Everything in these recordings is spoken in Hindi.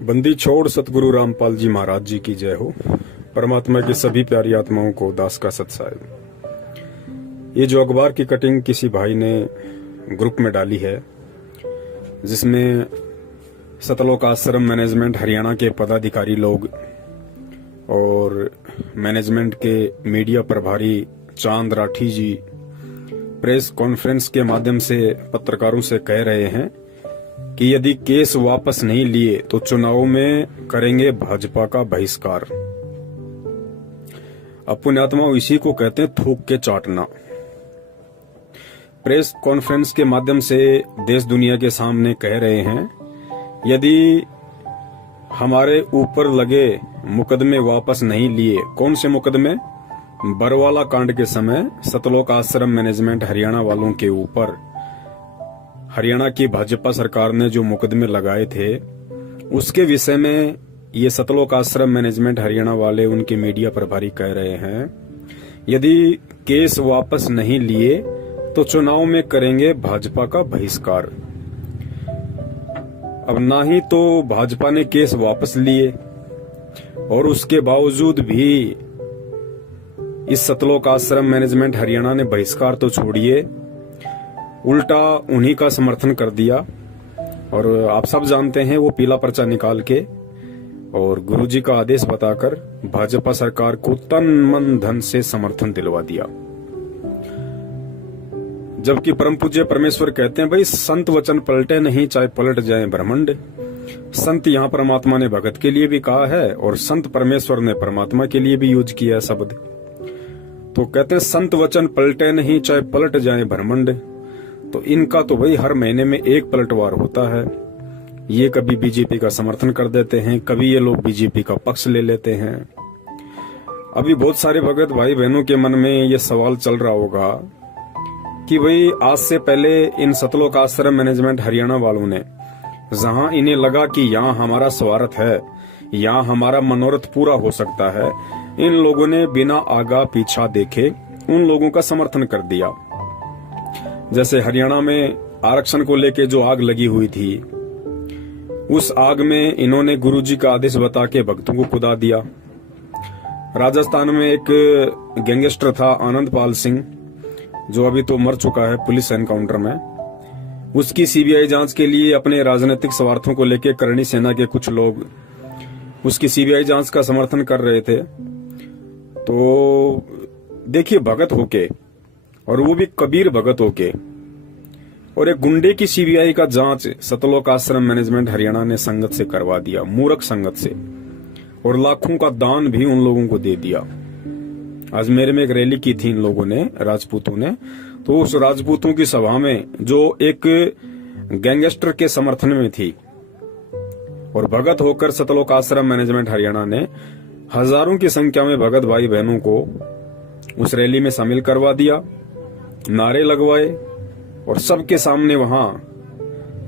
बंदी छोड़ सतगुरु रामपाल जी महाराज जी की जय हो। परमात्मा की सभी प्यारी आत्माओं को दास का सत्साहिब। ये जो अखबार की कटिंग किसी भाई ने ग्रुप में डाली है, जिसमें सतलोक आश्रम मैनेजमेंट हरियाणा के पदाधिकारी लोग और मैनेजमेंट के मीडिया प्रभारी चांद राठी जी प्रेस कॉन्फ्रेंस के माध्यम से पत्रकारों से कह रहे हैं कि यदि केस वापस नहीं लिए तो चुनाव में करेंगे भाजपा का बहिष्कार। अब पुण्यात्माओं, इसी को कहते हैं थूक के चाटना। प्रेस कॉन्फ्रेंस के माध्यम से देश दुनिया के सामने कह रहे हैं, यदि हमारे ऊपर लगे मुकदमे वापस नहीं लिए। कौन से मुकदमे? बरवाला कांड के समय सतलोक आश्रम मैनेजमेंट हरियाणा वालों के ऊपर हरियाणा की भाजपा सरकार ने जो मुकदमे लगाए थे, उसके विषय में ये सतलोक आश्रम मैनेजमेंट हरियाणा वाले, उनके मीडिया प्रभारी कह रहे हैं, यदि केस वापस नहीं लिए तो चुनाव में करेंगे भाजपा का बहिष्कार। अब ना ही तो भाजपा ने केस वापस लिए और उसके बावजूद भी इस सतलोक आश्रम मैनेजमेंट हरियाणा ने बहिष्कार तो छोड़िए, उल्टा उन्हीं का समर्थन कर दिया। और आप सब जानते हैं, वो पीला पर्चा निकाल के और गुरुजी का आदेश बताकर भाजपा सरकार को तन मन धन से समर्थन दिलवा दिया। जबकि परम पूज्य परमेश्वर कहते हैं, भाई संत वचन पलटे नहीं, चाहे पलट जाए ब्रह्मांड। संत यहाँ परमात्मा ने भगत के लिए भी कहा है और संत परमेश्वर ने परमात्मा के लिए भी यूज किया है शब्द। तो कहते हैं संत वचन पलटे नहीं, चाहे पलट जाए ब्रह्मांड। तो इनका तो भाई हर महीने में एक पलटवार होता है। ये कभी बीजेपी का समर्थन कर देते हैं, कभी ये लोग बीजेपी का पक्ष ले लेते हैं। अभी बहुत सारे भगत भाई बहनों के मन में ये सवाल चल रहा होगा कि भाई आज से पहले इन सतलोक आश्रम मैनेजमेंट हरियाणा वालों ने, जहां इन्हें लगा कि यहाँ हमारा स्वार्थ है, यहाँ हमारा मनोरथ पूरा हो सकता है, इन लोगों ने बिना आगा पीछा देखे उन लोगों का समर्थन कर दिया। जैसे हरियाणा में आरक्षण को लेके जो आग लगी हुई थी, उस आग में इन्होंने गुरुजी का आदेश बता के भक्तों को कुदा दिया। राजस्थान में एक गैंगस्टर था आनंदपाल सिंह, जो अभी तो मर चुका है पुलिस एनकाउंटर में। उसकी सीबीआई जांच के लिए अपने राजनीतिक स्वार्थों को लेकर करणी सेना के कुछ लोग उसकी सीबीआई जांच का समर्थन कर रहे थे। तो देखिए, भगत होके, और वो भी कबीर भगत होके, और एक गुंडे की सीबीआई का जांच सतलोक आश्रम मैनेजमेंट हरियाणा ने संगत से करवा दिया, मूर्ख संगत से, और लाखों का दान भी उन लोगों को दे दिया। आज मेरे में एक रैली की थी इन लोगों ने, राजपूतों ने। तो उस राजपूतों की सभा में जो एक गैंगस्टर के समर्थन में थी और भगत होकर सतलोक आश्रम मैनेजमेंट हरियाणा ने हजारों की संख्या में भगत भाई बहनों को उस रैली में शामिल करवा दिया, नारे लगवाए, और सबके सामने वहां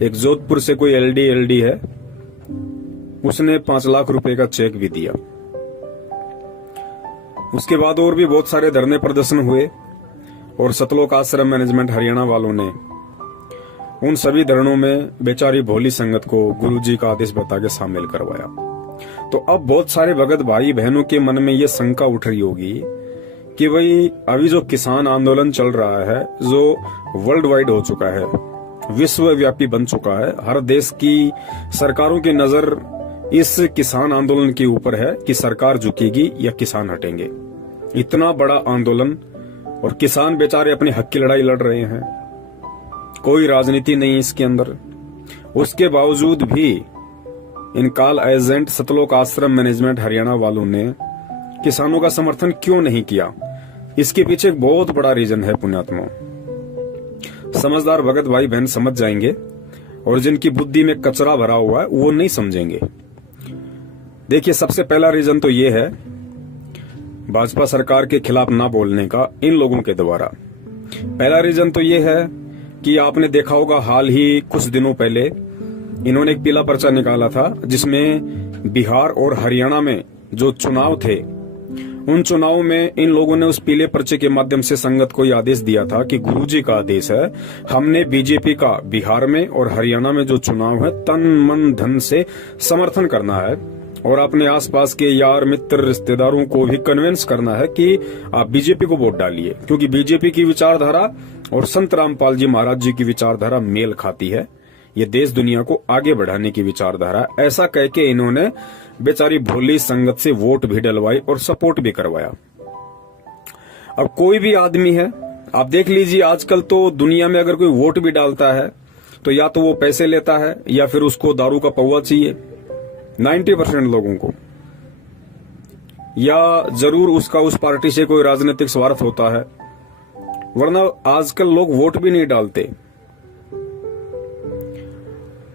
एक जोधपुर से कोई एलडी है, उसने 5 लाख रुपए का चेक भी दिया। उसके बाद और भी बहुत सारे धरने प्रदर्शन हुए और सतलोक आश्रम मैनेजमेंट हरियाणा वालों ने उन सभी धरनों में बेचारी भोली संगत को गुरुजी का आदेश बता के शामिल करवाया। तो अब बहुत सारे भगत भाई बहनों के मन में ये शंका उठ रही होगी कि भाई अभी जो किसान आंदोलन चल रहा है, जो वर्ल्ड वाइड हो चुका है, विश्वव्यापी बन चुका है, हर देश की सरकारों की नजर इस किसान आंदोलन के ऊपर है कि सरकार झुकेगी या किसान हटेंगे। इतना बड़ा आंदोलन, और किसान बेचारे अपने हक की लड़ाई लड़ रहे हैं, कोई राजनीति नहीं इसके अंदर। उसके बावजूद भी इन काल एजेंट सतलोक आश्रम मैनेजमेंट हरियाणा वालों ने किसानों का समर्थन क्यों नहीं किया? इसके पीछे एक बहुत बड़ा रीजन है पुण्यात्मा। समझदार भगत भाई बहन समझ जाएंगे, और जिनकी बुद्धि में कचरा भरा हुआ है वो नहीं समझेंगे। देखिए, सबसे पहला रीजन तो ये है भाजपा सरकार के खिलाफ ना बोलने का इन लोगों के द्वारा। पहला रीजन तो ये है कि आपने देखा होगा, हाल ही कुछ दिनों पहले इन्होंने एक पीला पर्चा निकाला था, जिसमें बिहार और हरियाणा में जो चुनाव थे उन चुनावों में इन लोगों ने उस पीले पर्चे के माध्यम से संगत को यह आदेश दिया था कि गुरुजी का आदेश है, हमने बीजेपी का बिहार में और हरियाणा में जो चुनाव है तन मन धन से समर्थन करना है और अपने आसपास के यार मित्र रिश्तेदारों को भी कन्विंस करना है कि आप बीजेपी को वोट डालिए, क्योंकि बीजेपी की विचारधारा और संत रामपाल जी महाराज जी की विचारधारा मेल खाती है। ये देश दुनिया को आगे बढ़ाने की विचारधारा। ऐसा कह के इन्होंने बेचारी भोली संगत से वोट भी डलवाई और सपोर्ट भी करवाया। अब कोई भी आदमी है, आप देख लीजिए, आजकल तो दुनिया में अगर कोई वोट भी डालता है तो या तो वो पैसे लेता है या फिर उसको दारू का पौवा चाहिए 90% लोगों को, या जरूर उसका उस पार्टी से कोई राजनीतिक स्वार्थ होता है, वरना आजकल लोग वोट भी नहीं डालते।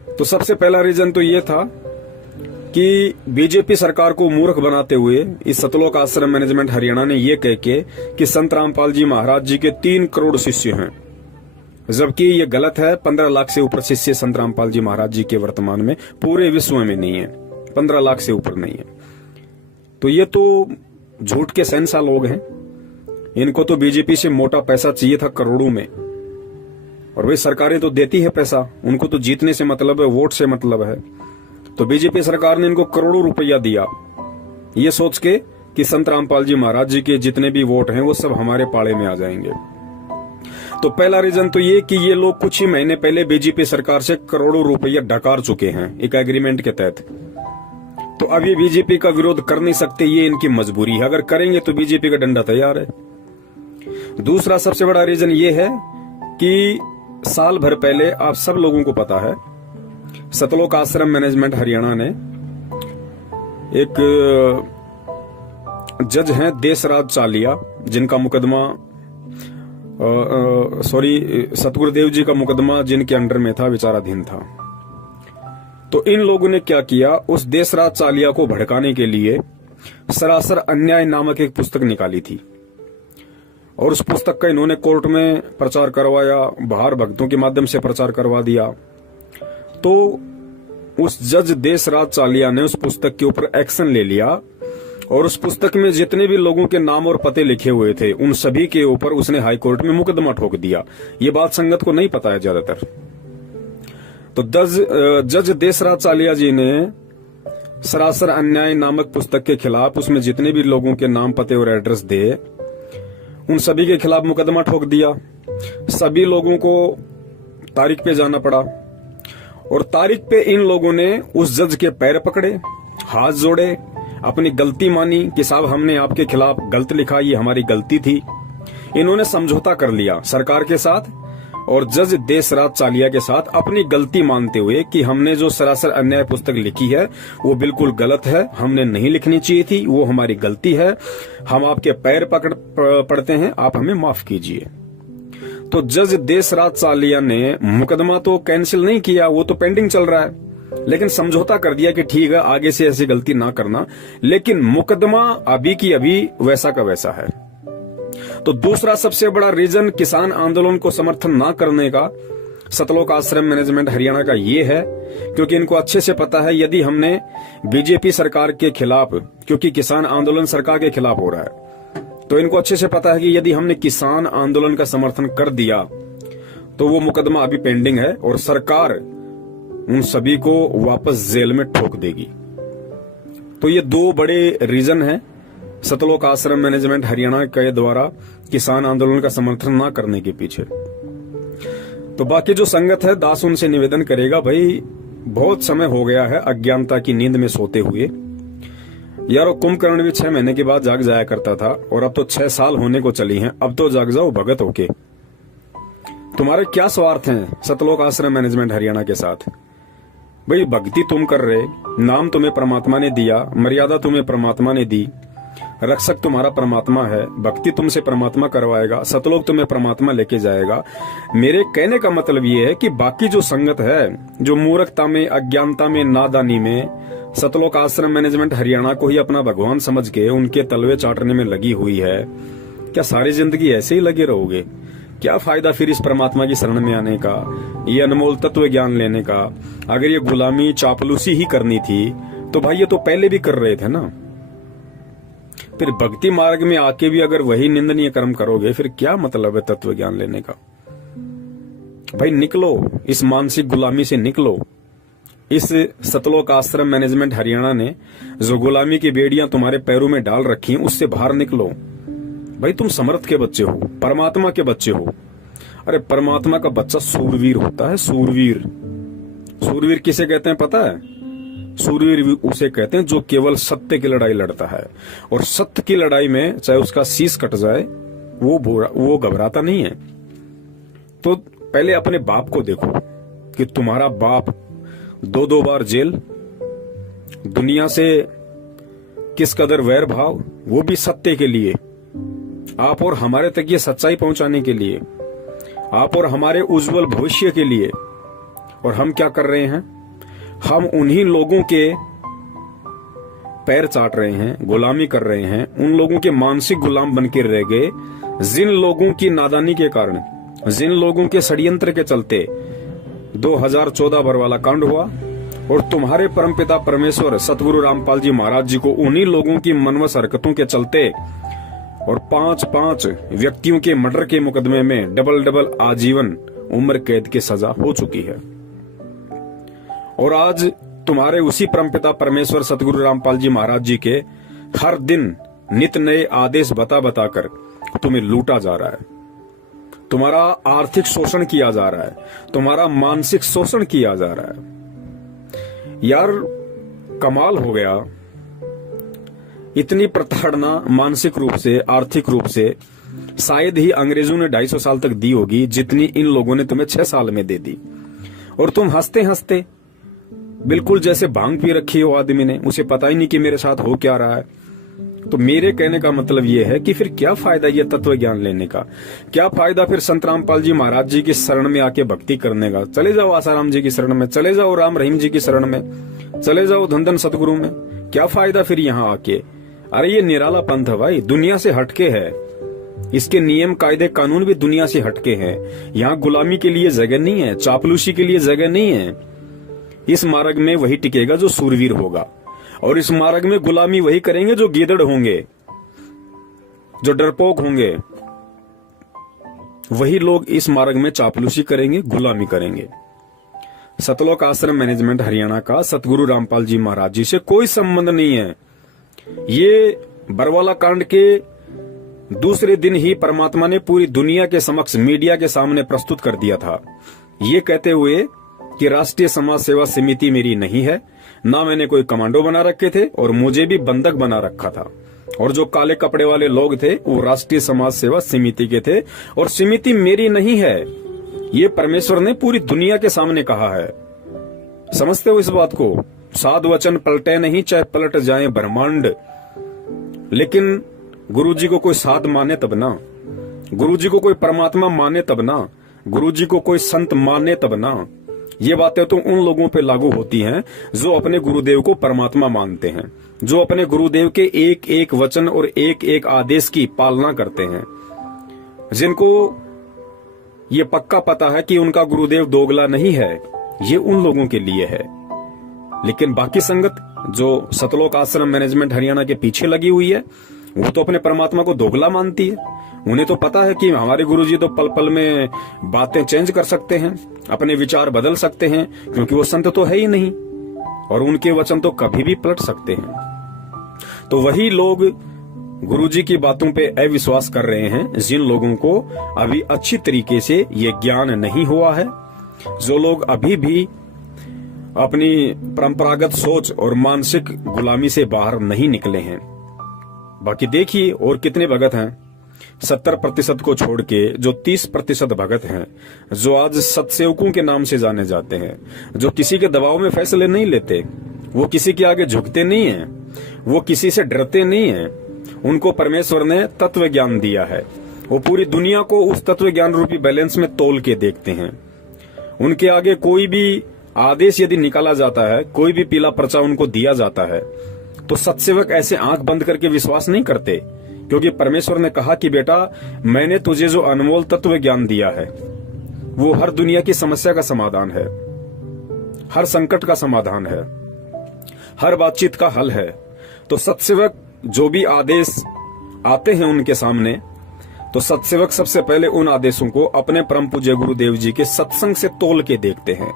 तो सबसे पहला रीजन तो ये था कि बीजेपी सरकार को मूर्ख बनाते हुए इस सतलोक आश्रम मैनेजमेंट हरियाणा ने ये कह के कि संत रामपाल जी महाराज जी के 3 करोड़ शिष्य हैं, जबकि ये गलत है। 15 लाख से ऊपर शिष्य संत रामपाल जी महाराज जी के वर्तमान में पूरे विश्व में नहीं है, 15 लाख से ऊपर नहीं है। तो ये तो झूठ के शहंशाह लोग हैं। इनको तो बीजेपी से मोटा पैसा चाहिए था करोड़ों में, और वे सरकारें तो देती है पैसा, उनको तो जीतने से मतलब है, वोट से मतलब है। तो बीजेपी सरकार ने इनको करोड़ों रुपया दिया ये सोच के कि संत रामपाल जी महाराज जी के जितने भी वोट हैं वो सब हमारे पाड़े में आ जाएंगे। तो पहला रीजन तो ये कि ये लोग कुछ ही महीने पहले बीजेपी सरकार से करोड़ों रुपया डकार चुके हैं एक एग्रीमेंट के तहत। तो अब ये बीजेपी का विरोध कर नहीं सकते, ये इनकी मजबूरी है। अगर करेंगे तो बीजेपी का डंडा तैयार है। दूसरा सबसे बड़ा रीजन ये है कि साल भर पहले, आप सब लोगों को पता है, सतलोक आश्रम मैनेजमेंट हरियाणा ने एक जज हैं देशराज चालिया, जिनका मुकदमा सतगुरुदेव जी का मुकदमा जिनके अंडर में था, विचाराधीन था। तो इन लोगों ने क्या किया, उस देशराज चालिया को भड़काने के लिए सरासर अन्याय नामक एक पुस्तक निकाली थी, और उस पुस्तक का इन्होंने कोर्ट में प्रचार करवाया, बाहर भक्तों के माध्यम से प्रचार करवा दिया। तो उस जज देशराज चालिया ने उस पुस्तक के ऊपर एक्शन ले लिया, और उस पुस्तक में जितने भी लोगों के नाम और पते लिखे हुए थे उन सभी के ऊपर उसने हाई कोर्ट में मुकदमा ठोक दिया। ये बात संगत को नहीं पता है ज्यादातर। तो जज देशराज चालिया जी ने सरासर अन्याय नामक पुस्तक के खिलाफ उसमें जितने भी लोगों के नाम पते और एड्रेस थे उन सभी के खिलाफ मुकदमा ठोक दिया। सभी लोगों को तारीख पे जाना पड़ा, और तारीख पे इन लोगों ने उस जज के पैर पकड़े, हाथ जोड़े, अपनी गलती मानी कि साहब हमने आपके खिलाफ गलत लिखा, ये हमारी गलती थी। इन्होंने समझौता कर लिया सरकार के साथ और जज देशराज चालिया के साथ, अपनी गलती मानते हुए कि हमने जो सरासर अन्याय पुस्तक लिखी है वो बिल्कुल गलत है, हमने नहीं लिखनी चाहिए थी, वो हमारी गलती है, हम आपके पैर पड़ते हैं, आप हमें माफ कीजिए। तो जज देशराज चालिया ने मुकदमा तो कैंसिल नहीं किया, वो तो पेंडिंग चल रहा है, लेकिन समझौता कर दिया कि ठीक है आगे से ऐसी गलती ना करना, लेकिन मुकदमा अभी की अभी वैसा का वैसा है। तो दूसरा सबसे बड़ा रीजन किसान आंदोलन को समर्थन ना करने का सतलोक आश्रम मैनेजमेंट हरियाणा का ये है, क्योंकि इनको अच्छे से पता है यदि हमने बीजेपी सरकार के खिलाफ, क्योंकि किसान आंदोलन सरकार के खिलाफ हो रहा है, तो इनको अच्छे से पता है कि यदि हमने किसान आंदोलन का समर्थन कर दिया तो वो मुकदमा अभी पेंडिंग है और सरकार उन सभी को वापस जेल में ठोक देगी। तो ये 2 बड़े रीजन हैं सतलोक आश्रम मैनेजमेंट हरियाणा के द्वारा किसान आंदोलन का समर्थन न करने के पीछे। तो बाकी जो संगत है, दास उनसे निवेदन करेगा, भाई बहुत समय हो गया है अज्ञानता की नींद में सोते हुए। यार कुंभकर्ण भी 6 महीने के बाद जाग जाया करता था, और अब तो 6 साल होने को चली हैं, अब तो जाग जाओ भगत होके। तुम्हारे क्या स्वार्थ हैं सतलोक आश्रम मैनेजमेंट हरियाणा के साथ? भाई भक्ति तुम कर रहे, नाम तुम्हें परमात्मा ने दिया, मर्यादा तुम्हें परमात्मा ने दी, रक्षक तुम्हारा परमात्मा है, भक्ति तुमसे परमात्मा करवाएगा, सतलोक तुम्हें परमात्मा लेके जाएगा। मेरे कहने का मतलब ये है कि बाकी जो संगत है, जो मूर्खता में, अज्ञानता में, नादानी में सतलोक आश्रम मैनेजमेंट हरियाणा को ही अपना भगवान समझ के उनके तलवे चाटने में लगी हुई है, क्या सारी जिंदगी ऐसे ही लगे रहोगे? क्या फायदा फिर इस परमात्मा की शरण में आने का, ये अनमोल तत्व ज्ञान लेने का? अगर ये गुलामी चापलूसी ही करनी थी तो भाई ये तो पहले भी कर रहे थे ना। फिर भक्ति मार्ग में आके भी अगर वही निंदनीय कर्म करोगे, फिर क्या मतलब है तत्व ज्ञान लेने का? भाई निकलो, इस मानसिक गुलामी से निकलो। इस सतलोक आश्रम मैनेजमेंट हरियाणा ने जो गुलामी की बेड़ियां तुम्हारे पैरों में डाल रखी हैं, उससे बाहर निकलो। भाई तुम समर्थ के बच्चे हो, परमात्मा के बच्चे हो। अरे परमात्मा का बच्चा सूरवीर होता है, सूरवीर। सूरवीर किसे कहते हैं पता है? सूरवीर उसे कहते हैं जो केवल सत्य की लड़ाई लड़ता है, और सत्य की लड़ाई में चाहे उसका शीश कट जाए वो घबराता नहीं है। तो पहले अपने बाप को देखो कि तुम्हारा बाप 2-2 बार जेल, दुनिया से किस कदर वैर भाव, वो भी सत्य के लिए, आप और हमारे तक ये सच्चाई पहुंचाने के लिए, आप और हमारे उज्जवल भविष्य के लिए। और हम क्या कर रहे हैं? हम उन्हीं लोगों के पैर चाट रहे हैं, गुलामी कर रहे हैं, उन लोगों के मानसिक गुलाम बनकर रह गए जिन लोगों की नादानी के कारण, जिन लोगों के षड्यंत्र के चलते 2014 बरवाला कांड हुआ। और तुम्हारे परमपिता परमेश्वर सतगुरु रामपाल जी महाराज जी को उन्हीं लोगों की मनवस हरकतों के चलते और 5-5 व्यक्तियों के मर्डर के मुकदमे में डबल आजीवन उम्र कैद की सजा हो चुकी है। और आज तुम्हारे उसी परमपिता परमेश्वर सतगुरु रामपाल जी महाराज जी के हर दिन नित नए आदेश बता बताकर तुम्हें लूटा जा रहा है, तुम्हारा आर्थिक शोषण किया जा रहा है, तुम्हारा मानसिक शोषण किया जा रहा है। यार कमाल हो गया। इतनी प्रताड़ना मानसिक रूप से, आर्थिक रूप से शायद ही अंग्रेजों ने 250 साल तक दी होगी जितनी इन लोगों ने तुम्हें 6 साल में दे दी। और तुम हंसते हंसते बिल्कुल जैसे भांग पी रखी हो आदमी ने, उसे पता ही नहीं कि मेरे साथ हो क्या रहा है। तो मेरे कहने का मतलब यह है कि फिर क्या फायदा ये तत्व ज्ञान लेने का? क्या फायदा फिर संत रामपाल जी महाराज जी की शरण में आके भक्ति करने का? चले जाओ आसाराम जी की शरण में, चले जाओ राम रहीम जी की शरण में, चले जाओ धन सतगुरु में। क्या फायदा फिर यहाँ आके? अरे ये निराला पंथ है भाई, दुनिया से हटके है। इसके नियम कायदे कानून भी दुनिया से हटके हैं। यहाँ गुलामी के लिए जगह नहीं है, चापलूसी के लिए जगह नहीं है। इस मार्ग में वही टिकेगा जो सूरवीर होगा, और इस मार्ग में गुलामी वही करेंगे जो गीदड़ होंगे, जो डरपोक होंगे। वही लोग इस मार्ग में चापलूसी करेंगे, गुलामी करेंगे। सतलोक आश्रम मैनेजमेंट हरियाणा का सतगुरु रामपाल जी महाराज जी से कोई संबंध नहीं है। ये बरवाला कांड के दूसरे दिन ही परमात्मा ने पूरी दुनिया के समक्ष मीडिया के सामने प्रस्तुत कर दिया था, ये कहते हुए कि राष्ट्रीय समाज सेवा समिति मेरी नहीं है, ना मैंने कोई कमांडो बना रखे थे और मुझे भी बंधक बना रखा था। और जो काले कपड़े वाले लोग थे वो राष्ट्रीय समाज सेवा समिति के थे, और समिति मेरी नहीं है। ये परमेश्वर ने पूरी दुनिया के सामने कहा है। समझते हो इस बात को? साधु वचन पलटे नहीं, चाहे पलट जाए ब्रह्मांड। लेकिन गुरुजी को कोई साध माने तब ना, गुरुजी को कोई परमात्मा माने तब ना, गुरुजी को कोई संत माने तब ना। ये बातें तो उन लोगों पे लागू होती हैं जो अपने गुरुदेव को परमात्मा मानते हैं, जो अपने गुरुदेव के एक एक वचन और एक एक आदेश की पालना करते हैं, जिनको ये पक्का पता है कि उनका गुरुदेव दोगला नहीं है। ये उन लोगों के लिए है। लेकिन बाकी संगत जो सतलोक आश्रम मैनेजमेंट हरियाणा के पीछे लगी हुई है, वो तो अपने परमात्मा को दोगला मानती है। उन्हें तो पता है कि हमारे गुरुजी तो पल पल में बातें चेंज कर सकते हैं, अपने विचार बदल सकते हैं, क्योंकि वो संत तो है ही नहीं, और उनके वचन तो कभी भी पलट सकते हैं। तो वही लोग गुरुजी की बातों पे अविश्वास कर रहे हैं, जिन लोगों को अभी अच्छी तरीके से ये ज्ञान नहीं हुआ है, जो लोग अभी भी अपनी परंपरागत सोच और मानसिक गुलामी से बाहर नहीं निकले हैं। बाकी देखिए और कितने भगत हैं 70% को छोड़ के, जो 30% भगत हैं, जो आज सत्सेवकों के नाम से जाने जाते हैं, जो किसी के दबाव में फैसले नहीं लेते, वो किसी के आगे झुकते नहीं हैं, वो किसी से डरते नहीं हैं। उनको परमेश्वर ने तत्व ज्ञान दिया है, वो पूरी दुनिया को उस तत्व ज्ञान रूपी बैलेंस में तोल के देखते हैं। उनके आगे कोई भी आदेश यदि निकाला जाता है, कोई भी पीला पर्चा उनको दिया जाता है, तो सत्सेवक ऐसे आंख बंद करके विश्वास नहीं करते, क्योंकि परमेश्वर ने कहा कि बेटा मैंने तुझे जो अनमोल तत्व ज्ञान दिया है वो हर दुनिया की समस्या का समाधान है, हर संकट का समाधान है, हर बातचीत का हल है। तो सत्सेवक जो भी आदेश आते हैं उनके सामने, तो सत्सेवक सबसे पहले उन आदेशों को अपने परम पूज्य गुरुदेव जी के सत्संग से तोल के देखते हैं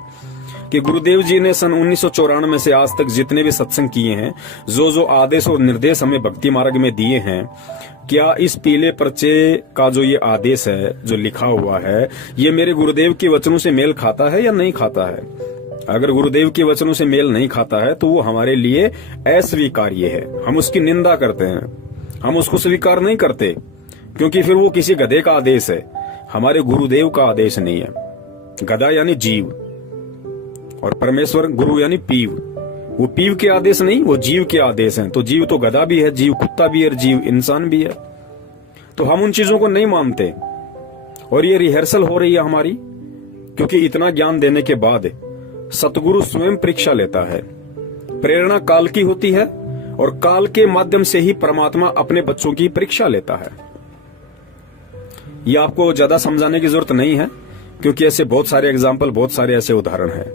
कि गुरुदेव जी ने सन 1994 से आज तक जितने भी सत्संग किए हैं, जो आदेश और निर्देश हमें भक्ति मार्ग में दिए हैं, क्या इस पीले पर्चे का जो ये आदेश है, जो लिखा हुआ है, ये मेरे गुरुदेव के वचनों से मेल खाता है या नहीं खाता है? अगर गुरुदेव के वचनों से मेल नहीं खाता है तो वो हमारे लिए अस्वीकार्य है, हम उसकी निंदा करते हैं, हम उसको स्वीकार नहीं करते, क्योंकि फिर वो किसी गधे का आदेश है, हमारे गुरुदेव का आदेश नहीं है। गधा यानी जीव और परमेश्वर गुरु यानी पीव, वो पीव के आदेश नहीं, वो जीव के आदेश हैं। तो जीव तो गधा भी है, जीव कुत्ता भी है, जीव इंसान भी है। तो हम उन चीजों को नहीं मानते और ये रिहर्सल हो रही है हमारी, क्योंकि इतना ज्ञान देने के बाद सतगुरु स्वयं परीक्षा लेता है। प्रेरणा काल की होती है और काल के माध्यम से ही परमात्मा अपने बच्चों की परीक्षा लेता है। ये आपको ज्यादा समझाने की जरूरत नहीं है, क्योंकि ऐसे बहुत सारे एग्जाम्पल, बहुत सारे ऐसे उदाहरण हैं।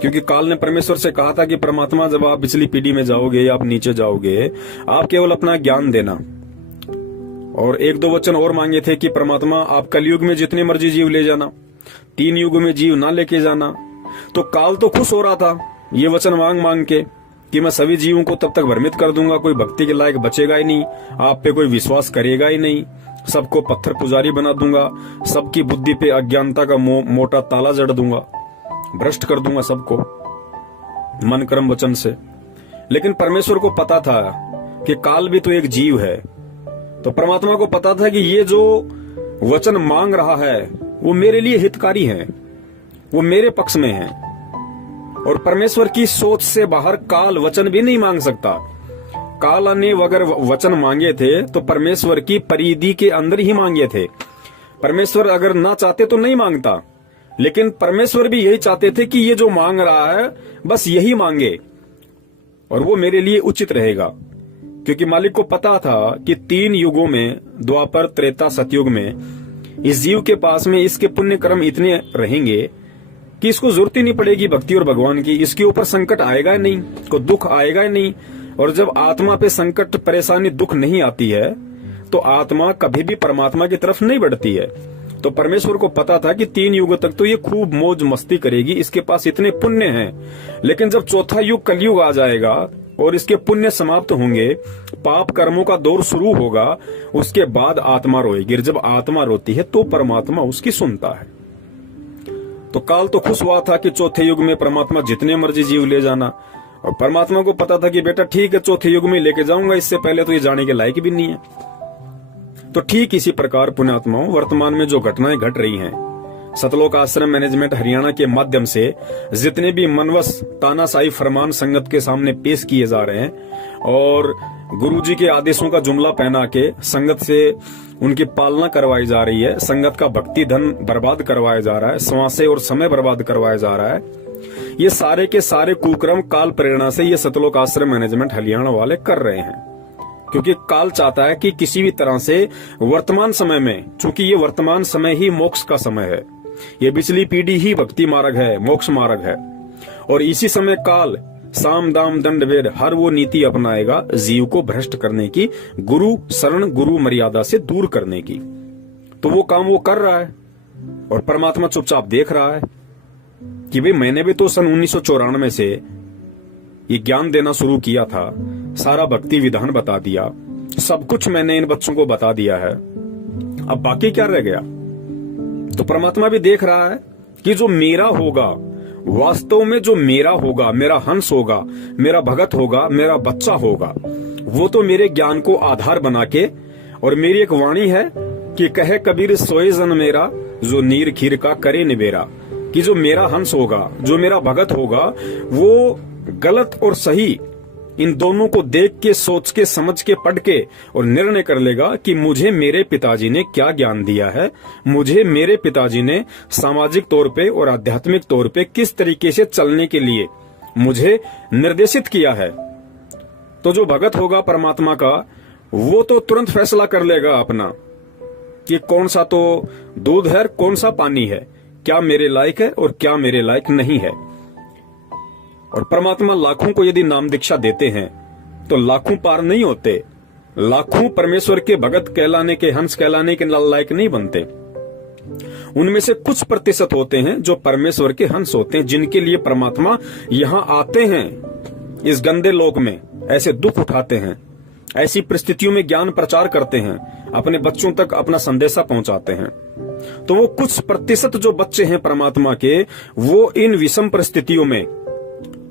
क्योंकि काल ने परमेश्वर से कहा था कि परमात्मा, जब आप पिछली पीढ़ी में जाओगे या आप नीचे जाओगे, आप केवल अपना ज्ञान देना। और एक दो वचन और मांगे थे कि परमात्मा, आप कलयुग में जितने मर्जी जीव ले जाना, 3 युग में जीव ना लेके जाना। तो काल तो खुश हो रहा था ये वचन मांग मांग के कि मैं सभी जीवों को तब तक भ्रमित कर दूंगा, कोई भक्ति के लायक बचेगा ही नहीं, आप पे कोई विश्वास करेगा ही नहीं, सबको पत्थर पुजारी बना दूंगा, सबकी बुद्धि पे अज्ञानता का मोटा ताला जड़ दूंगा, भ्रष्ट कर दूंगा सबको मन कर्म वचन से। लेकिन परमेश्वर को पता था कि काल भी तो एक जीव है। तो परमात्मा को पता था कि ये जो वचन मांग रहा है वो मेरे लिए हितकारी है, वो मेरे पक्ष में है। और परमेश्वर की सोच से बाहर काल वचन भी नहीं मांग सकता। काल ने अगर वचन मांगे थे तो परमेश्वर की परिधि के अंदर ही मांगे थे। परमेश्वर अगर ना चाहते तो नहीं मांगता, लेकिन परमेश्वर भी यही चाहते थे कि ये जो मांग रहा है बस यही मांगे और वो मेरे लिए उचित रहेगा। क्योंकि मालिक को पता था कि 3 युगों में, द्वापर, त्रेता, सतयुग में, इस जीव के पास में इसके पुण्य कर्म इतने रहेंगे कि इसको जरूरत ही नहीं पड़ेगी भक्ति और भगवान की। इसके ऊपर संकट आएगा ही नहीं, कोई दुख आएगा ही नहीं। और जब आत्मा पे संकट, परेशानी, दुख नहीं आती है तो आत्मा कभी भी परमात्मा की तरफ नहीं बढ़ती है। तो परमेश्वर को पता था कि 3 युग तक तो ये खूब मौज मस्ती करेगी, इसके पास इतने पुण्य हैं। लेकिन जब चौथा युग कलयुग आ जाएगा और इसके पुण्य समाप्त होंगे, पाप कर्मों का दौर शुरू होगा, उसके बाद आत्मा रोएगी। जब आत्मा रोती है तो परमात्मा उसकी सुनता है। तो काल तो खुश हुआ था कि चौथे युग में परमात्मा जितने मर्जी जीव ले जाना, और परमात्मा को पता था कि बेटा ठीक है, चौथे युग में लेके जाऊंगा, इससे पहले तो ये जाने के लायक भी नहीं है। तो ठीक इसी प्रकार पुण्यात्माओं, वर्तमान में जो घटनाएं घट रही हैं, सतलोक आश्रम मैनेजमेंट हरियाणा के माध्यम से जितने भी मनवस तानाशाही फरमान संगत के सामने पेश किए जा रहे हैं और गुरुजी के आदेशों का जुमला पहना के संगत से उनकी पालना करवाई जा रही है, संगत का भक्ति धन बर्बाद करवाया जा रहा है, श्वासें और समय बर्बाद करवाया जा रहा है, ये सारे के सारे कुक्रम काल प्रेरणा से ये सतलोक आश्रम मैनेजमेंट हरियाणा वाले कर रहे हैं। क्योंकि काल चाहता है कि किसी भी तरह से वर्तमान समय में, चूंकि ये वर्तमान समय ही मोक्ष का समय है, ये पिछली पीढ़ी ही भक्ति मार्ग है, मोक्ष मार्ग है, और इसी समय काल साम दाम दंड भेद हर वो नीति अपनाएगा जीव को भ्रष्ट करने की, गुरु शरण गुरु मर्यादा से दूर करने की। तो वो काम वो कर रहा है और परमात्मा चुपचाप देख रहा है कि भाई मैंने भी तो सन 1994 से ये ज्ञान देना शुरू किया था, सारा भक्ति विधान बता दिया, सब कुछ मैंने इन बच्चों को बता दिया है, अब बाकी क्या रह गया। तो परमात्मा भी देख रहा है कि जो मेरा होगा, वास्तव में जो मेरा होगा, मेरा हंस होगा, मेरा भगत होगा, मेरा बच्चा होगा, वो तो मेरे ज्ञान को आधार बना के, और मेरी एक वाणी है कि कहे कबीर सोए जन मेरा, जो नीर खीर का करे निबेरा, कि जो मेरा हंस होगा, जो मेरा भगत होगा, वो गलत और सही इन दोनों को देख के, सोच के, समझ के, पढ़ के और निर्णय कर लेगा कि मुझे मेरे पिताजी ने क्या ज्ञान दिया है, मुझे मेरे पिताजी ने सामाजिक तौर पे और आध्यात्मिक तौर पे किस तरीके से चलने के लिए मुझे निर्देशित किया है। तो जो भगत होगा परमात्मा का, वो तो तुरंत फैसला कर लेगा अपना कि कौन सा तो दूध है, कौन सा पानी है, क्या मेरे लायक है और क्या मेरे लायक नहीं है। और परमात्मा लाखों को यदि नाम दीक्षा देते हैं तो लाखों पार नहीं होते। लाखों परमेश्वर के भगत कहलाने के, हंस कहलाने के लायक नहीं बनते। उनमें से कुछ प्रतिशत होते हैं जो परमेश्वर के हंस होते हैं, जिनके लिए परमात्मा यहाँ आते हैं, इस गंदे लोक में ऐसे दुख उठाते हैं, ऐसी परिस्थितियों में ज्ञान प्रचार करते हैं, अपने बच्चों तक अपना संदेशा पहुंचाते हैं। तो वो कुछ प्रतिशत जो बच्चे हैं परमात्मा के, वो इन विषम परिस्थितियों में,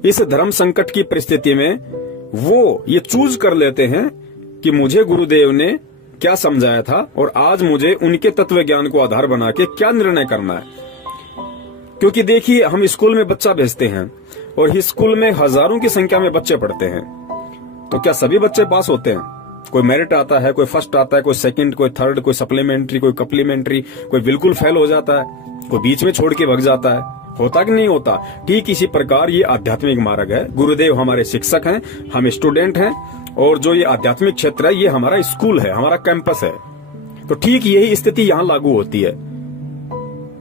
इस धर्म संकट की परिस्थिति में वो ये चूज कर लेते हैं कि मुझे गुरुदेव ने क्या समझाया था और आज मुझे उनके तत्व ज्ञान को आधार बना के क्या निर्णय करना है। क्योंकि देखिए, हम स्कूल में बच्चा भेजते हैं और इस स्कूल में हजारों की संख्या में बच्चे पढ़ते हैं, तो क्या सभी बच्चे पास होते हैं? कोई मेरिट आता है, कोई फर्स्ट आता है, कोई सेकंड, कोई थर्ड, कोई सप्लीमेंट्री, कोई कप्लीमेंट्री, कोई बिल्कुल फेल हो जाता है, कोई बीच में छोड़ के भाग जाता है। होता कि नहीं होता? ठीक इसी प्रकार ये आध्यात्मिक मार्ग है। गुरुदेव हमारे शिक्षक हैं, हम स्टूडेंट हैं, और जो ये आध्यात्मिक क्षेत्र है ये हमारा स्कूल है, हमारा कैंपस है। तो ठीक यही स्थिति यहाँ लागू होती है।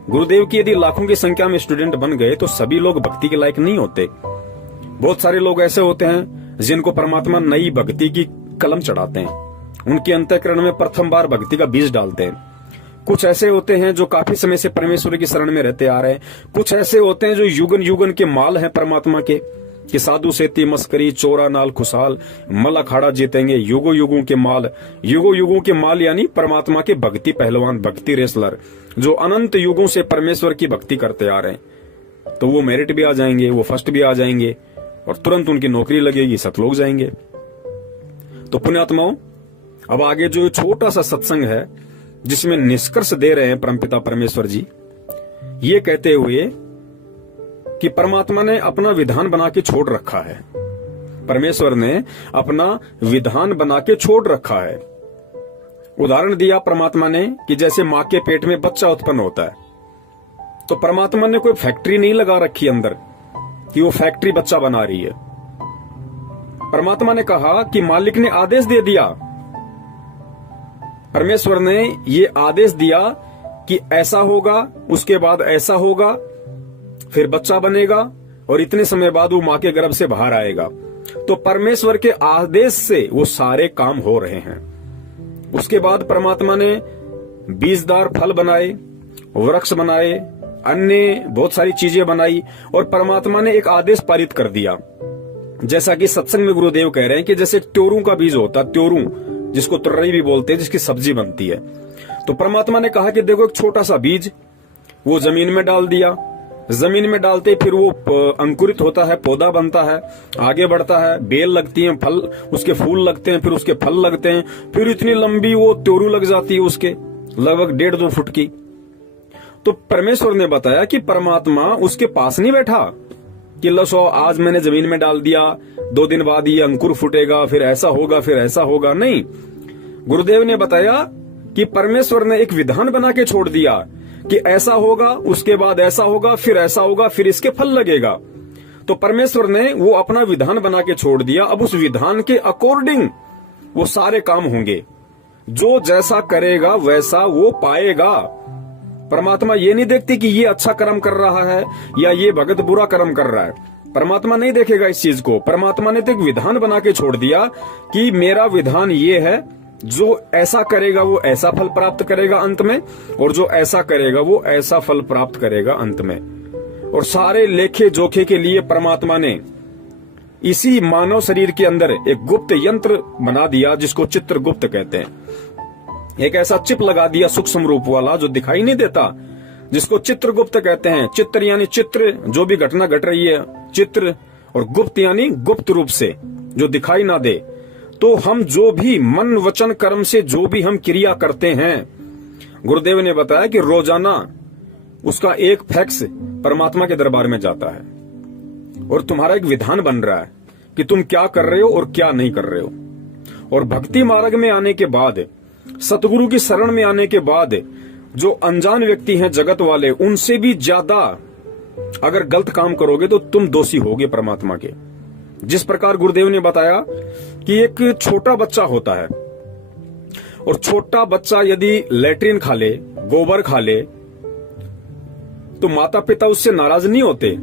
गुरुदेव की यदि लाखों की संख्या में स्टूडेंट बन गए तो सभी लोग भक्ति के लायक नहीं होते। बहुत सारे लोग ऐसे होते हैं जिनको परमात्मा नई भक्ति की कलम चढ़ाते हैं, उनके अंतःकरण में प्रथम बार भक्ति का बीज डालते हैं। कुछ ऐसे होते हैं जो काफी समय से परमेश्वर की शरण में रहते आ रहे हैं। कुछ ऐसे होते हैं जो युगन युगन के माल हैं परमात्मा के, कि साधु सेती मस्करी चोरा नाल खुशहाल मल अखाड़ा जीतेंगे, युगो युगों के माल। युगो युगों के माल यानी परमात्मा के भक्ति पहलवान, भक्ति रेसलर, जो अनंत युगों से परमेश्वर की भक्ति करते आ रहे हैं। तो वो मेरिट भी आ जाएंगे, वो फर्स्ट भी आ जाएंगे और तुरंत उनकी नौकरी लगेगी, सतलोक जाएंगे। तो पुण्यात्माओं, अब आगे जो छोटा सा सत्संग है जिसमें निष्कर्ष दे रहे हैं परमपिता परमेश्वर जी, ये कहते हुए कि परमात्मा ने अपना विधान बना के छोड़ रखा है। परमेश्वर ने अपना विधान बना के छोड़ रखा है। उदाहरण दिया परमात्मा ने कि जैसे मां के पेट में बच्चा उत्पन्न होता है, तो परमात्मा ने कोई फैक्ट्री नहीं लगा रखी अंदर कि वो फैक्ट्री बच्चा बना रही है। परमात्मा ने कहा कि मालिक ने आदेश दे दिया, परमेश्वर ने ये आदेश दिया कि ऐसा होगा, उसके बाद ऐसा होगा, फिर बच्चा बनेगा और इतने समय बाद वो मां के गर्भ से बाहर आएगा। तो परमेश्वर के आदेश से वो सारे काम हो रहे हैं। उसके बाद परमात्मा ने बीजदार फल बनाए, वृक्ष बनाए, अन्य बहुत सारी चीजें बनाई और परमात्मा ने एक आदेश पारित कर दिया। जैसा कि सत्संग में गुरुदेव कह रहे हैं कि जैसे त्योरू का बीज होता, त्योरू जिसको तुर्रई भी बोलते हैं, जिसकी सब्जी बनती है। तो परमात्मा ने कहा कि देखो एक छोटा सा बीज वो जमीन में डाल दिया, जमीन में डालते फिर वो अंकुरित होता है, पौधा बनता है, आगे बढ़ता है, बेल लगती है, फल, उसके फूल लगते हैं, फिर उसके फल लगते हैं, फिर इतनी लंबी वो त्योरू लग जाती है उसके, लगभग 1.5-2 फुट की। तो परमेश्वर ने बताया कि परमात्मा उसके पास नहीं बैठा कि लो आज मैंने जमीन में डाल दिया, 2 दिन बाद ये अंकुर फूटेगा, फिर ऐसा होगा, फिर ऐसा होगा। नहीं, गुरुदेव ने बताया कि परमेश्वर ने एक विधान बना के छोड़ दिया कि ऐसा होगा, उसके बाद ऐसा होगा, फिर ऐसा होगा, फिर इसके फल लगेगा। तो परमेश्वर ने वो अपना विधान बना के छोड़ दिया। अब उस विधान के अकॉर्डिंग वो सारे काम होंगे। जो जैसा करेगा वैसा वो पाएगा। परमात्मा ये नहीं देखती कि ये अच्छा कर्म कर रहा है या ये भगत बुरा कर्म कर रहा है। परमात्मा नहीं देखेगा इस चीज को। परमात्मा ने तो एक विधान बना के छोड़ दिया कि मेरा विधान ये है, जो ऐसा करेगा वो ऐसा फल प्राप्त करेगा अंत में, और जो ऐसा करेगा वो ऐसा फल प्राप्त करेगा अंत में। और सारे लेखे जोखे के लिए परमात्मा ने इसी मानव शरीर के अंदर एक गुप्त यंत्र बना दिया जिसको चित्रगुप्त कहते हैं। एक ऐसा चिप लगा दिया सूक्ष्म रूप वाला जो दिखाई नहीं देता, जिसको चित्रगुप्त कहते हैं। चित्र यानी चित्र, जो भी घटना घट रही है चित्र, और गुप्त यानी गुप्त रूप से जो दिखाई ना दे। तो हम जो भी मन वचन कर्म से जो भी हम क्रिया करते हैं, गुरुदेव ने बताया कि रोजाना उसका एक फैक्स परमात्मा के दरबार में जाता है और तुम्हारा एक विधान बन रहा है कि तुम क्या कर रहे हो और क्या नहीं कर रहे हो। और भक्ति मार्ग में आने के बाद, सतगुरु की शरण में आने के बाद, जो अनजान व्यक्ति हैं जगत वाले, उनसे भी ज्यादा अगर गलत काम करोगे तो तुम दोषी होगे परमात्मा के। जिस प्रकार गुरुदेव ने बताया कि एक छोटा बच्चा होता है और छोटा बच्चा यदि लैट्रिन खा ले, गोबर खा ले, तो माता पिता उससे नाराज नहीं होते,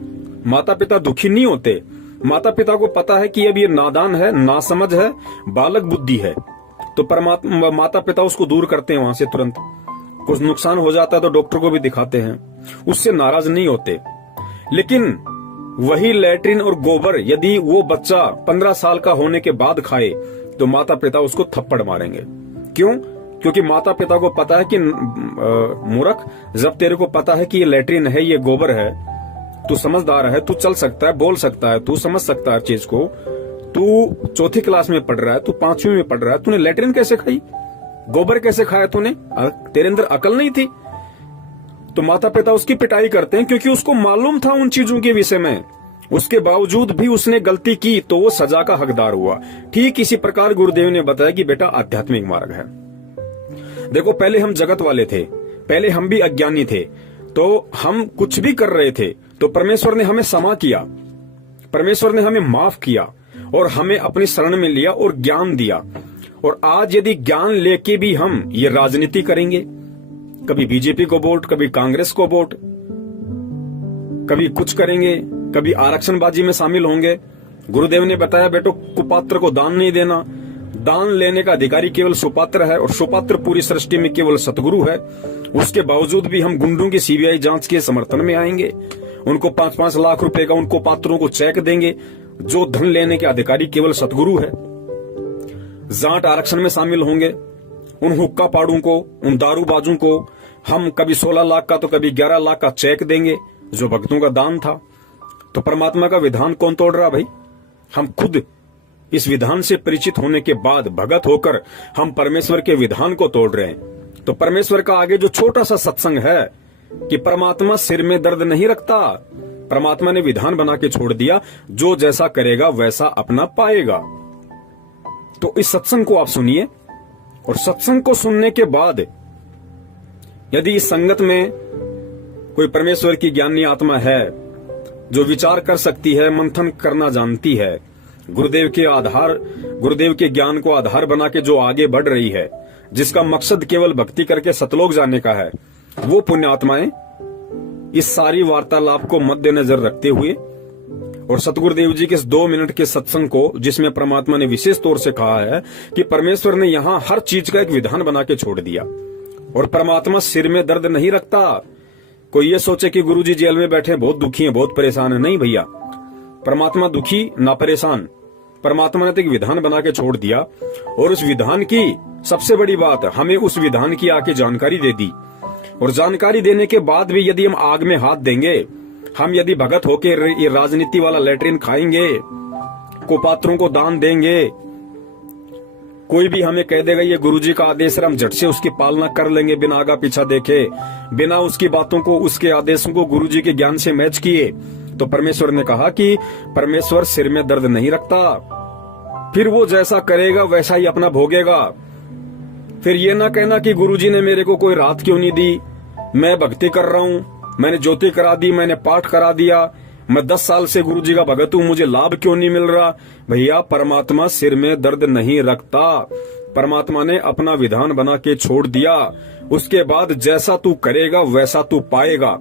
माता पिता दुखी नहीं होते। माता पिता को पता है कि अब ये नादान है, नासमझ है, बालक बुद्धि है, तो परमात्मा माता पिता उसको दूर करते हैं वहां से तुरंत। कुछ नुकसान हो जाता है तो डॉक्टर को भी दिखाते हैं, उससे नाराज नहीं होते। लेकिन वही लैट्रिन और गोबर यदि वो बच्चा 15 साल का होने के बाद खाए तो माता पिता उसको थप्पड़ मारेंगे। क्यों? क्योंकि माता पिता को पता है कि मूर्ख, जब तेरे को पता है कि ये लैट्रिन है, ये गोबर है, तू समझदार है, तू चल सकता है, बोल सकता है, तू समझ सकता है चीज को, तू चौथी क्लास में पढ़ रहा है, तू 5वीं में पढ़ रहा है, तूने लैट्रिन कैसे खाई, गोबर कैसे खाया तूने, तेरे अंदर अकल नहीं थी? तो माता पिता उसकी पिटाई करते हैं क्योंकि उसको मालूम था उन चीजों के विषय में, उसके बावजूद भी उसने गलती की तो वो सजा का हकदार हुआ। ठीक इसी प्रकार गुरुदेव ने बताया कि बेटा आध्यात्मिक मार्ग है। देखो, पहले हम जगत वाले थे, पहले हम भी अज्ञानी थे, तो हम कुछ भी कर रहे थे तो परमेश्वर ने हमें क्षमा किया, परमेश्वर ने हमें माफ किया और हमें अपनी शरण में लिया और ज्ञान दिया। और आज यदि ज्ञान लेके भी हम ये राजनीति करेंगे, कभी बीजेपी को वोट, कभी कांग्रेस को वोट, कभी कुछ करेंगे, कभी आरक्षणबाजी में शामिल होंगे। गुरुदेव ने बताया बेटो, कुपात्र को दान नहीं देना, दान लेने का अधिकारी केवल सुपात्र है और सुपात्र पूरी सृष्टि में केवल सतगुरु है। उसके बावजूद भी हम गुंडों की सीबीआई जांच के समर्थन में आएंगे, उनको 5-5 लाख रुपए का उनको पात्रों को चेक देंगे। जो धन लेने के अधिकारी केवल सतगुरु है। जाट आरक्षण में शामिल होंगे, उन हुक्का पाड़ों को, उन दारूबाजों को हम कभी 16 लाख का तो कभी 11 लाख का चेक देंगे, जो भक्तों का दान था। तो परमात्मा का विधान कौन तोड़ रहा भाई? हम खुद इस विधान से परिचित होने के बाद भगत होकर हम परमेश्वर के विधान को तोड़ रहे हैं। तो परमेश्वर का आगे जो छोटा सा सत्संग है कि परमात्मा सिर में दर्द नहीं रखता, परमात्मा ने विधान बना के छोड़ दिया, जो जैसा करेगा वैसा अपना पाएगा। तो इस सत्संग को आप सुनिए, और सत्संग को सुनने के बाद यदि इस संगत में कोई परमेश्वर की ज्ञानी आत्मा है जो विचार कर सकती है, मंथन करना जानती है, गुरुदेव के ज्ञान को आधार बना के जो आगे बढ़ रही है, जिसका मकसद केवल भक्ति करके सतलोक जाने का है, वो पुण्य आत्माएं इस सारी वार्तालाप को मद्देनजर रखते हुए और सतगुरुदेव जी के इस 2 मिनट के सत्संग को, जिसमें परमात्मा ने विशेष तौर से कहा है कि परमेश्वर ने यहाँ हर चीज का एक विधान बना के छोड़ दिया और परमात्मा सिर में दर्द नहीं रखता। कोई ये सोचे कि गुरुजी जेल में बैठे बहुत दुखी हैं, बहुत परेशान है, नहीं भैया, परमात्मा दुखी ना परेशान। परमात्मा ने तो एक विधान बना के छोड़ दिया और उस विधान की सबसे बड़ी बात, हमें उस विधान की आके जानकारी दे दी। और जानकारी देने के बाद भी यदि हम आग में हाथ देंगे, हम यदि भगत होके ये राजनीति वाला लैट्रिन खाएंगे, कुपात्रों को दान देंगे, कोई भी हमें कह देगा ये गुरुजी का आदेश है, हम झट से उसकी पालना कर लेंगे बिना आगा पीछा देखे, बिना उसकी बातों को, उसके आदेशों को गुरुजी के ज्ञान से मैच किए, तो परमेश्वर ने कहा कि परमेश्वर सिर में दर्द नहीं रखता, फिर वो जैसा करेगा वैसा ही अपना भोगेगा। फिर ये ना कहना कि गुरुजी ने मेरे को कोई रात क्यों नहीं दी, मैं भक्ति कर रहा हूँ, मैंने ज्योति करा दी, मैंने पाठ करा दिया, मैं 10 साल से गुरुजी का भगत हूँ, मुझे लाभ क्यों नहीं मिल रहा। भैया, परमात्मा सिर में दर्द नहीं रखता, परमात्मा ने अपना विधान बना के छोड़ दिया। उसके बाद जैसा तू करेगा वैसा तू पाएगा,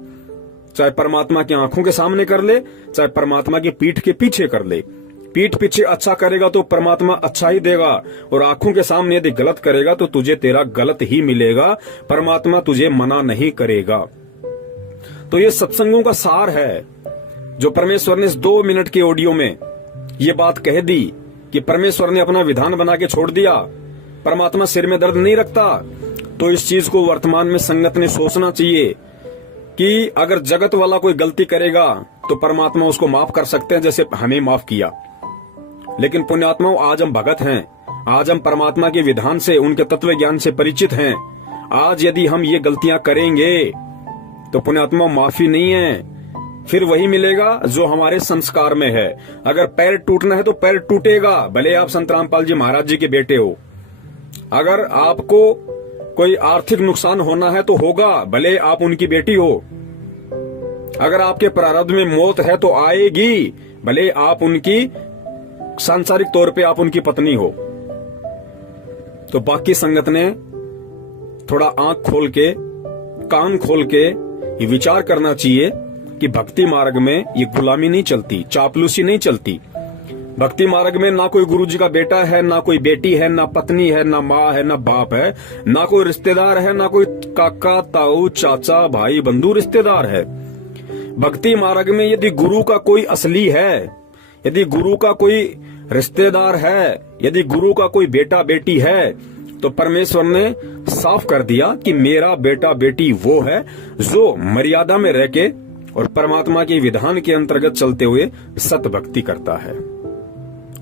चाहे परमात्मा की आंखों के सामने कर ले, चाहे परमात्मा की पीठ के पीछे कर ले। पीठ पीछे अच्छा करेगा तो परमात्मा अच्छा ही देगा, और आंखों के सामने यदि गलत करेगा तो तुझे तेरा गलत ही मिलेगा, परमात्मा तुझे मना नहीं करेगा। तो ये सत्संगों का सार है जो परमेश्वर ने इस 2 मिनट के ऑडियो में ये बात कह दी कि परमेश्वर ने अपना विधान बना के छोड़ दिया, परमात्मा सिर में दर्द नहीं रखता। तो इस चीज को वर्तमान में संगत ने सोचना चाहिए कि अगर जगत वाला कोई गलती करेगा तो परमात्मा उसको माफ कर सकते हैं, जैसे हमें माफ किया। लेकिन पुण्यात्माओं, आज हम भगत हैं, आज हम परमात्मा के विधान से, उनके तत्व ज्ञान से परिचित हैं। आज यदि हम ये गलतियां करेंगे तो पुण्यात्मा माफी नहीं है, फिर वही मिलेगा जो हमारे संस्कार में है। अगर पैर टूटना है तो पैर टूटेगा, भले आप संत रामपाल जी महाराज जी के बेटे हो। अगर आपको कोई आर्थिक नुकसान होना है तो होगा, भले आप उनकी बेटी हो। अगर आपके प्रारब्ध में मौत है तो आएगी, भले आप उनकी सांसारिक तौर पे आप उनकी पत्नी हो। तो बाकी संगत ने थोड़ा आंख खोल के, कान खोल के ये विचार करना चाहिए कि भक्ति मार्ग में ये गुलामी नहीं चलती, चापलूसी नहीं चलती। भक्ति मार्ग में ना कोई गुरु जी का बेटा है, ना कोई बेटी है, ना पत्नी है, ना माँ है, ना बाप है, ना कोई रिश्तेदार है, ना कोई काका ताऊ चाचा भाई बंधु रिश्तेदार है। भक्ति मार्ग में यदि गुरु का कोई असली है, यदि गुरु का कोई रिश्तेदार है, यदि गुरु का कोई बेटा बेटी है, तो परमेश्वर ने साफ कर दिया कि मेरा बेटा बेटी वो है जो मर्यादा में रह के और परमात्मा के विधान के अंतर्गत चलते हुए सत भक्ति करता है।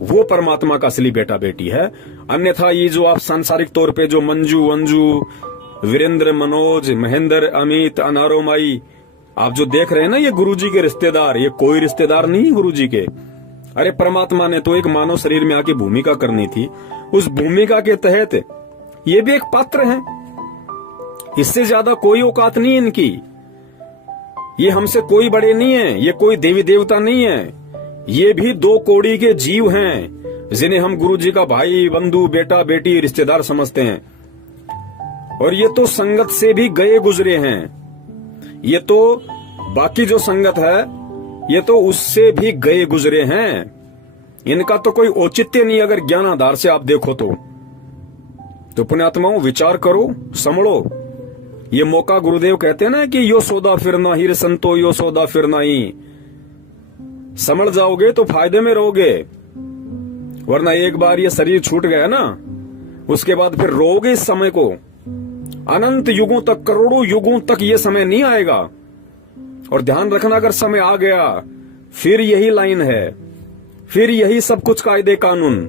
वो परमात्मा का असली बेटा बेटी है। अन्यथा ये जो आप सांसारिक तौर पे जो मंजू अंजू वीरेंद्र मनोज महेंद्र अमित अनारोमाई आप जो देख रहे हैं ना, ये गुरुजी के रिश्तेदार, ये कोई रिश्तेदार नहीं गुरुजी के। अरे परमात्मा ने तो एक मानव शरीर में आके भूमिका करनी थी, उस भूमिका के तहत ये भी एक पात्र हैं। इससे ज्यादा कोई औकात नहीं इनकी। ये हमसे कोई बड़े नहीं है, ये कोई देवी देवता नहीं है, ये भी दो कौड़ी के जीव हैं जिन्हें हम गुरुजी का भाई बंधु बेटा बेटी रिश्तेदार समझते हैं। और ये तो संगत से भी गए गुजरे हैं, ये तो बाकी जो संगत है ये तो उससे भी गए गुजरे हैं। इनका तो कोई औचित्य नहीं अगर ज्ञान आधार से आप देखो तो पुण्यात्माओं विचार करो, समझो। ये मौका गुरुदेव कहते हैं ना कि यो सौदा फिर ना ही रे संतो, यो सौदा फिर ना ही। समझ जाओगे तो फायदे में रहोगे, वरना एक बार ये शरीर छूट गया ना, उसके बाद फिर रोगे इस समय को। अनंत युगों तक, करोड़ों युगों तक ये समय नहीं आएगा। और ध्यान रखना, अगर समय आ गया फिर यही लाइन है, फिर यही सब कुछ कायदे कानून,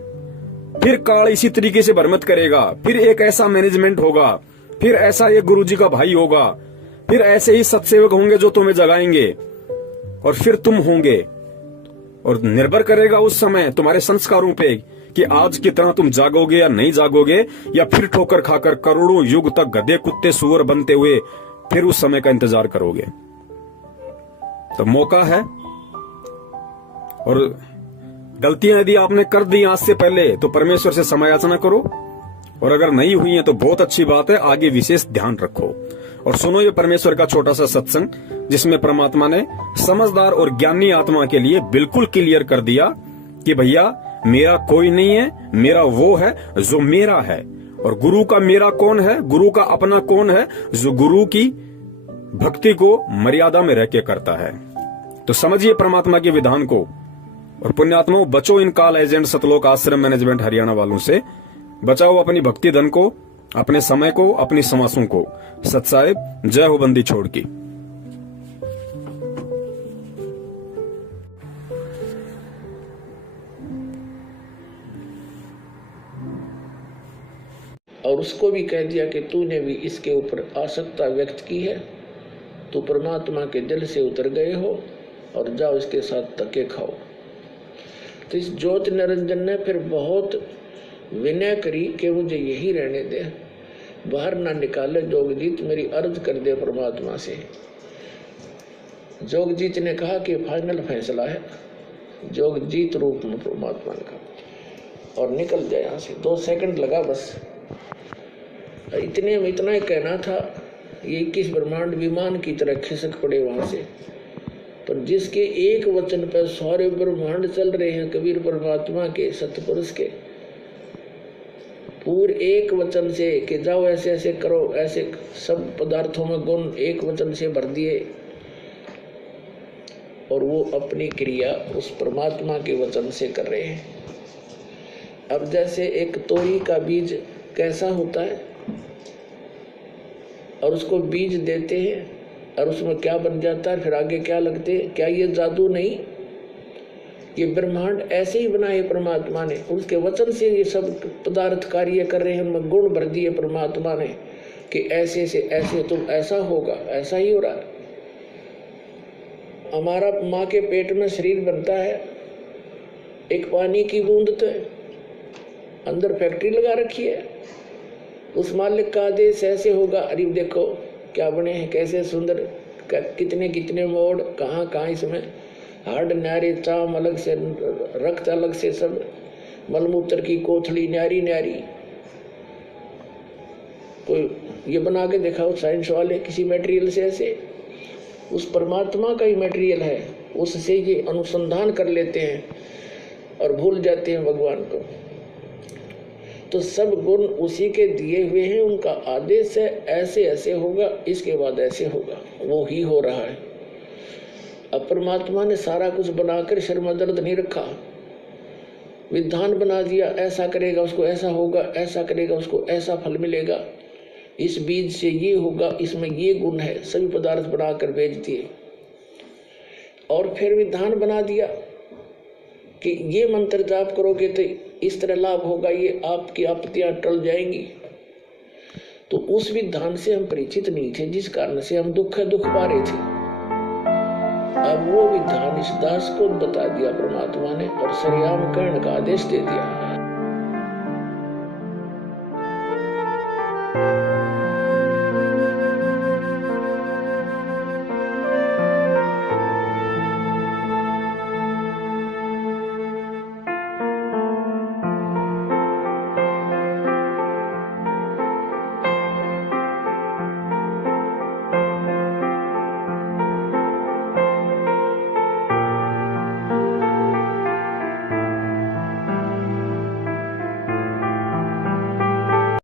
फिर काल इसी तरीके से भ्रमित करेगा, फिर एक ऐसा मैनेजमेंट होगा, फिर ऐसा एक गुरुजी का भाई होगा, फिर ऐसे ही सत्सेवक होंगे जो तुम्हें जगाएंगे, और फिर तुम होंगे। और निर्भर करेगा उस समय तुम्हारे संस्कारों पे कि आज की तरह तुम जागोगे या नहीं जागोगे, या फिर ठोकर खाकर करोड़ों युग तक गधे कुत्ते सुअर बनते हुए फिर उस समय का इंतजार करोगे। तो मौका है। और गलतियां यदि आपने कर दी आज से पहले तो परमेश्वर से क्षमा याचना करो, और अगर नहीं हुई है तो बहुत अच्छी बात है, आगे विशेष ध्यान रखो। और सुनो ये परमेश्वर का छोटा सा सत्संग, जिसमें परमात्मा ने समझदार और ज्ञानी आत्मा के लिए बिल्कुल क्लियर कर दिया कि भैया मेरा कोई नहीं है, मेरा वो है जो मेरा है। और गुरु का मेरा कौन है, गुरु का अपना कौन है, जो गुरु की भक्ति को मर्यादा में रह के करता है। तो समझिए परमात्मा के विधान को। और पुण्यात्माओं, बचो इन काल एजेंट सतलोक आश्रम मैनेजमेंट हरियाणा वालों से। बचाओ अपनी भक्ति धन को, अपने समय को, अपनी समासों को। सत साहिब, जय हो बंदी छोड़ की। और उसको भी कह दिया कि तूने भी इसके ऊपर आसक्ता व्यक्त की है, तू परमात्मा के दिल से उतर गए हो, और जाओ इसके साथ धक्के खाओ। तो इस ज्योति निरंजन ने फिर बहुत विनय करी कि मुझे यही रहने दे, बाहर ना निकाले। जोगजीत मेरी अर्ज कर दे परमात्मा से। जोगजीत ने कहा कि फाइनल फैसला है, जोगजीत रूप में परमात्मा ने कहा, और निकल जाए यहाँ से। 2 सेकंड लगा बस। इतने में इतना ही कहना था, ये 21 ब्रह्मांड विमान की तरह खिसक पड़े वहां से। पर जिसके एक वचन पर सारे ब्रह्मांड चल रहे हैं, कबीर परमात्मा के सतपुरुष के पूरे एक वचन से कि जाओ ऐसे ऐसे करो, ऐसे सब पदार्थों में गुण एक वचन से भर दिए। और वो अपनी क्रिया उस परमात्मा के वचन से कर रहे हैं। अब जैसे एक तोरी का बीज कैसा होता है, और उसको बीज देते हैं और उसमें क्या बन जाता है, फिर आगे क्या लगते हैं, क्या ये जादू नहीं? ये ब्रह्मांड ऐसे ही बनाए परमात्मा ने, उसके वचन से ये सब पदार्थ कार्य कर रहे हैं, उनमें गुण भर दिए परमात्मा ने कि ऐसे से ऐसे तुम ऐसा होगा, ऐसा ही हो रहा है। हमारा माँ के पेट में शरीर बनता है, एक पानी की बूंद तो है, अंदर फैक्ट्री लगा रखी है, उस मालिक का आदेश ऐसे होगा। अरे देखो क्या बने हैं, कैसे सुंदर, कितने कितने मोड़, कहाँ कहाँ इसमें हार्ड न्यारे, चाम अलग से, रक्त अलग से, सब मलमूत्र की कोथड़ी न्यारी न्यारी। कोई ये बना के दिखाओ साइंस वाले किसी मटेरियल से, ऐसे उस परमात्मा का ही मटेरियल है, उससे ये अनुसंधान कर लेते हैं। और भूल जाते हैं भगवान को। तो सब गुण उसी के दिए हुए हैं, उनका आदेश है ऐसे ऐसे होगा, इसके बाद ऐसे होगा, वो ही हो रहा है। अब परमात्मा ने सारा कुछ बनाकर शर में दर्द नहीं रखा, विधान बना दिया, ऐसा करेगा उसको ऐसा होगा, ऐसा करेगा उसको ऐसा फल मिलेगा, इस बीज से ये होगा, इसमें ये गुण है, सभी पदार्थ बनाकर भेज दिए। और फिर विधान बना दिया कि ये मंत्र जाप करोगे तो इस तरह लाभ होगा, ये आपकी आपत्तियां टल जाएंगी। तो उस विधान से हम परिचित नहीं थे, जिस कारण से हम दुख पा रहे थे। अब वो विधान इस दास को बता दिया परमात्मा ने और सरियाम कर्ण का आदेश दे दिया।